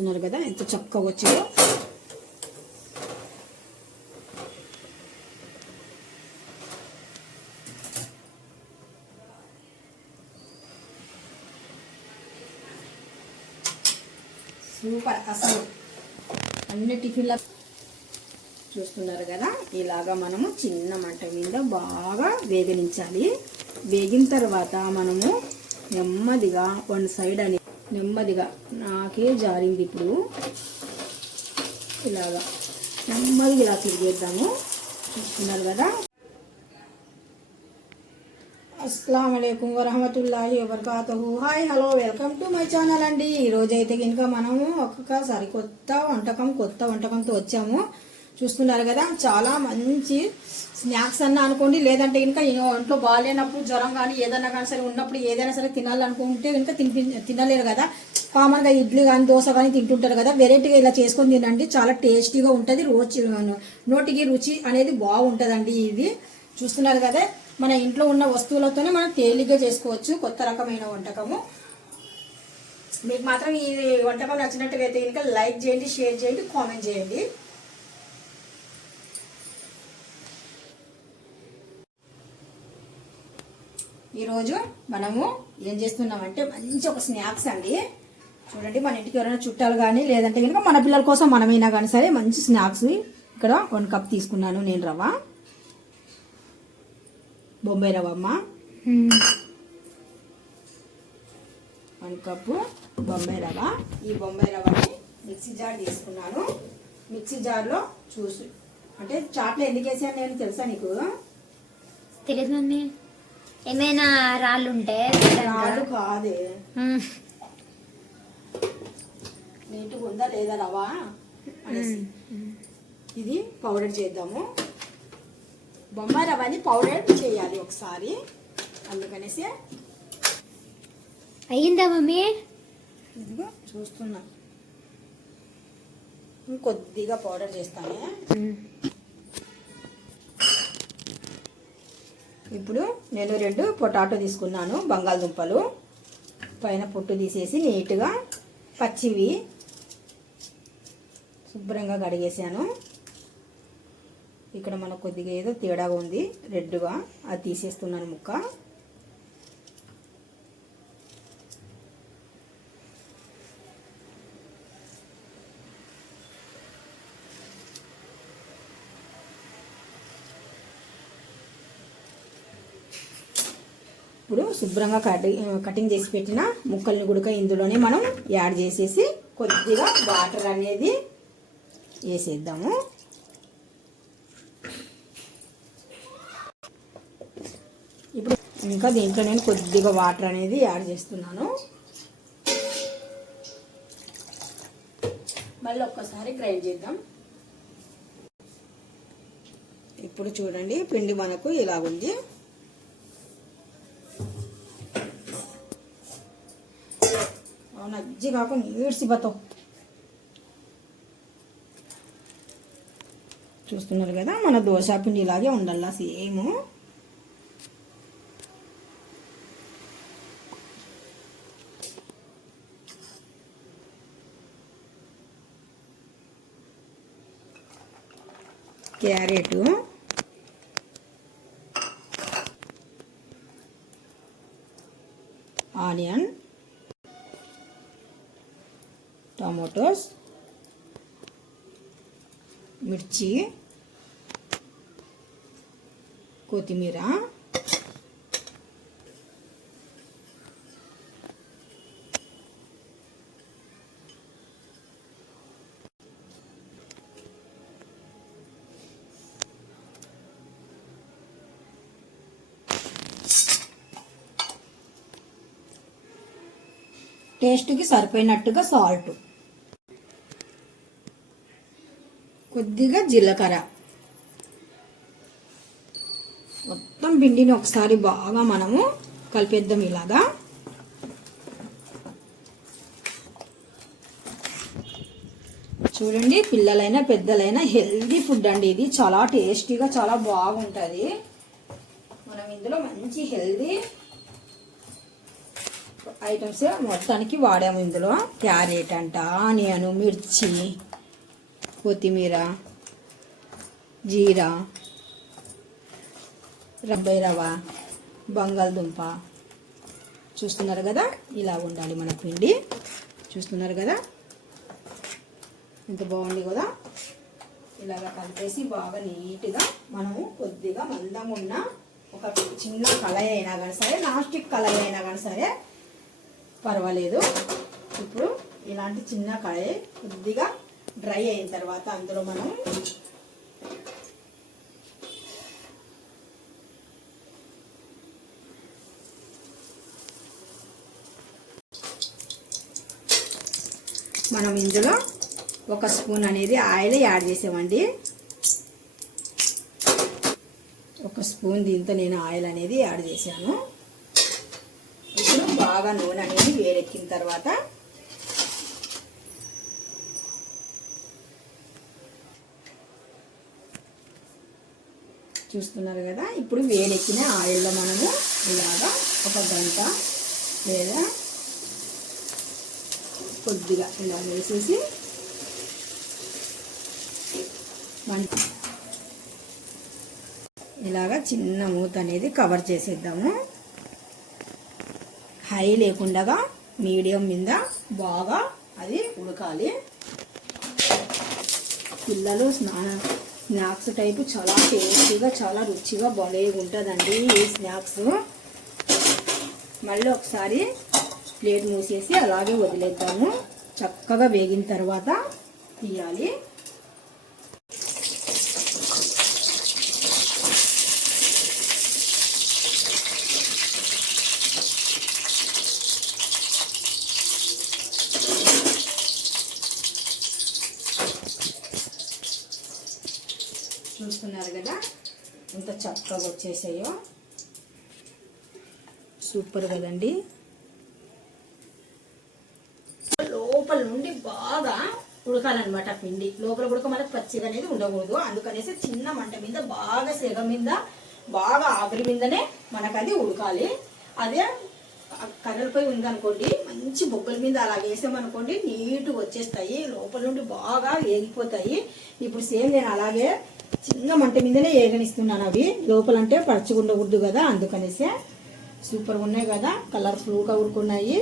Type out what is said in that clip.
చూస్తున్నారు కదా ఎంత చక్కగా వచ్చిందో. సూపర్. అసలు అన్ని టిఫిన్ల చూస్తున్నారు కదా, ఇలాగా మనము చిన్న మంట మీద బాగా వేగనించాలి. వేగిన తర్వాత మనము నెమ్మదిగా వన్ సైడ్ అని నెమ్మదిగా, నాకే జారింది ఇప్పుడు, ఇలాగా నెమ్మదిగా ఇలా తిరిగేద్దాము. చూస్తున్నారు కదా. అస్సలాము అలైకుం వరహమతుల్లాహి వబర్కాతుహు. Hi, hello, welcome to my channel అండి. ఈరోజు అయితే కనుక మనము ఒక్కసారి కొత్త వంటకంతో వచ్చాము. చూస్తున్నారు కదా, చాలా మంచి స్నాక్స్ అన్న అనుకోండి, లేదంటే కనుక ఒంట్లో బాగాలేనప్పుడు జ్వరం కానీ ఏదైనా కానీ సరే ఉన్నప్పుడు ఏదైనా సరే తినాలనుకుంటే కనుక తినలేరు కదా. కామన్గా ఇడ్లీ కానీ దోశ కానీ తింటుంటారు కదా. వెరైటీగా ఇలా చేసుకొని తినండి, చాలా టేస్టీగా ఉంటుంది. నోటికి రుచి అనేది బాగుంటుందండి. ఇది చూస్తున్నారు కదా, మన ఇంట్లో ఉన్న వస్తువులతోనే మనం తేలిగ్గా చేసుకోవచ్చు. కొత్త రకమైన వంటకము. మీకు మాత్రం ఈ వంటకం నచ్చినట్టుగా అయితే కనుక లైక్ చేయండి, షేర్ చేయండి, కామెంట్ చేయండి. ఈరోజు మనము ఏం చేస్తున్నామంటే మంచి ఒక స్నాక్స్ అండి. చూడండి, మన ఇంటికి ఎవరైనా చుట్టాలు కానీ లేదంటే కనుక మన పిల్లల కోసం మనమైనా కానీ సరే మంచి స్నాక్స్. ఇక్కడ 1 కప్ తీసుకున్నాను నేను రవ్వ, బొంబాయి రవ్వ అమ్మ. 1 కప్పు బొంబాయి రవ్వ. ఈ బొంబాయి రవ్వని మిక్సీ జార్ తీసుకున్నాను. మిక్సీ జార్లో అంటే చాట్లో ఎందుకు వేసాను నేను తెలుసా నీకు? తెలియదు మమ్మీ. ఏమైనా రాళ్ళు ఉంటే? రాళ్ళు కాదే, నీట్గా ఉందా లేదా రవ్వ అనేసి ఇది పౌడర్ చేద్దాము. బొంబాయి రవ్వని పౌడర్ చేయాలి ఒకసారి, అందుకనేసి. అయ్యిందా మమ్మీ? ఇదిగో చూస్తున్నా, కొద్దిగా పౌడర్ చేస్తాను. ఇప్పుడు నేను 2 పొటాటో తీసుకున్నాను, బంగాళదుంపలు. పైన పొట్టు తీసేసి నీట్గా పచ్చివి శుభ్రంగా కడిగేసాను. ఇక్కడ మనకు కొద్దిగా ఏదో తేడాగా ఉంది, రెడ్గా, అది తీసేస్తున్నాను ముక్క. ఇప్పుడు శుభ్రంగా కటింగ్ చేసి పెట్టిన ముక్కల్ని కూడా ఇందులోనే మనం యాడ్ చేసేసి కొద్దిగా వాటర్ అనేది వేసేద్దాము. ఇప్పుడు ఇంకా దీంట్లో నేను కొద్దిగా వాటర్ అనేది యాడ్ చేస్తున్నాను. మళ్ళీ ఒక్కసారి గ్రైండ్ చేద్దాం. ఇప్పుడు చూడండి, పిండి మనకు ఇలా ఉంది. అజ్జి కాకు నీడ్సి బతో. చూస్తున్నారు కదా, మన దోశ పిండి ఇలాగే ఉండాలా సేమ్. క్యారెట్, ఆనియన్, టమాటోస్, మిర్చి, కొత్తిమీర, టేస్ట్కి సరిపోయినట్టుగా సాల్ట్, కొద్దిగా జీలకర్ర. మొత్తం పిండిని ఒకసారి బాగా మనము కలిపేద్దాం ఇలాగా. చూడండి, పిల్లలైనా పెద్దలైనా హెల్దీ ఫుడ్ అండి ఇది. చాలా టేస్టీగా చాలా బాగుంటుంది. మనం ఇందులో మంచి హెల్దీ ఐటమ్స్ మొత్తానికి వాడాము ఇందులో. క్యారెట్ అంట, ఆనియన్, మిర్చి, కొత్తిమీర, జీరా, రబ్బాయి రవ్వ, బంగాళదుంప. చూస్తున్నారు కదా, ఇలా ఉండాలి మన పిండి. చూస్తున్నారు కదా ఎంత బాగుంది కదా. ఇలాగ కలిపేసి బాగా నీట్గా మనము కొద్దిగా మందంగా ఉన్న ఒక చిన్న కళాయి అయినా కానీ సరే, నాన్ స్టిక్ కళాయి అయినా కానీ సరే పర్వాలేదు. ఇప్పుడు ఇలాంటి చిన్న కళాయి కొద్దిగా డ్రై అయిన తర్వాత అందులో మనం ఇందులో 1 స్పూన్ అనేది ఆయిల్ యాడ్ చేసామండి. 1 స్పూన్ దీంతో నేను ఆయిల్ అనేది యాడ్ చేశాను. ఇప్పుడు బాగా నూనె అనేది వేడెక్కిన తర్వాత చూస్తున్నారు కదా, ఇప్పుడు వేడెక్కిన ఆయిల్లో మనము ఇలాగా 1 గంట లేదా కొద్దిగా ఇలా వేసేసి ఇలాగా చిన్న మూత అనేది కవర్ చేసేద్దాము. హై లేకుండా మీడియం మీద బాగా అది ఉడకాలి. పిల్లలు స్నాక్స్ టైపు చాలా టేస్టీగా చాలా రుచిగా భలే ఉంటుందండి ఈ స్నాక్స్. మళ్ళీ ఒకసారి ప్లేట్ మూసేసి అలాగే వదిలేద్దాము. చక్కగా వేగిన తర్వాత తీయాలి. చూస్తున్నారు కదా ఎంత చక్కగా వచ్చేసాయో. సూపర్ కదండి. లోపల నుండి బాగా ఉడకాలన్నమాట పిండి. లోపల కూడా మనకు పచ్చిగా అనేది ఉండకూడదు. అందుకనేసి చిన్న మంట మీద బాగా సెగ మీద బాగా ఆవిరి మీదనే మనకు అది ఉడకాలి. అదే కర్రలపై ఉందనుకోండి, మంచి బొగ్గల మీద అలా వేసామనుకోండి నీట్గా వచ్చేస్తాయి. లోపల నుండి బాగా వేగిపోతాయి. ఇప్పుడు సేమ్ నేను అలాగే చిన్న మంట మీదనే వేగనిస్తున్నాను. అవి లోపలంటే పరచుకుండకూడదు కదా, అందుకనేసే. సూపర్గా ఉన్నాయి కదా, కలర్ఫుల్గా ఉడుకున్నాయి.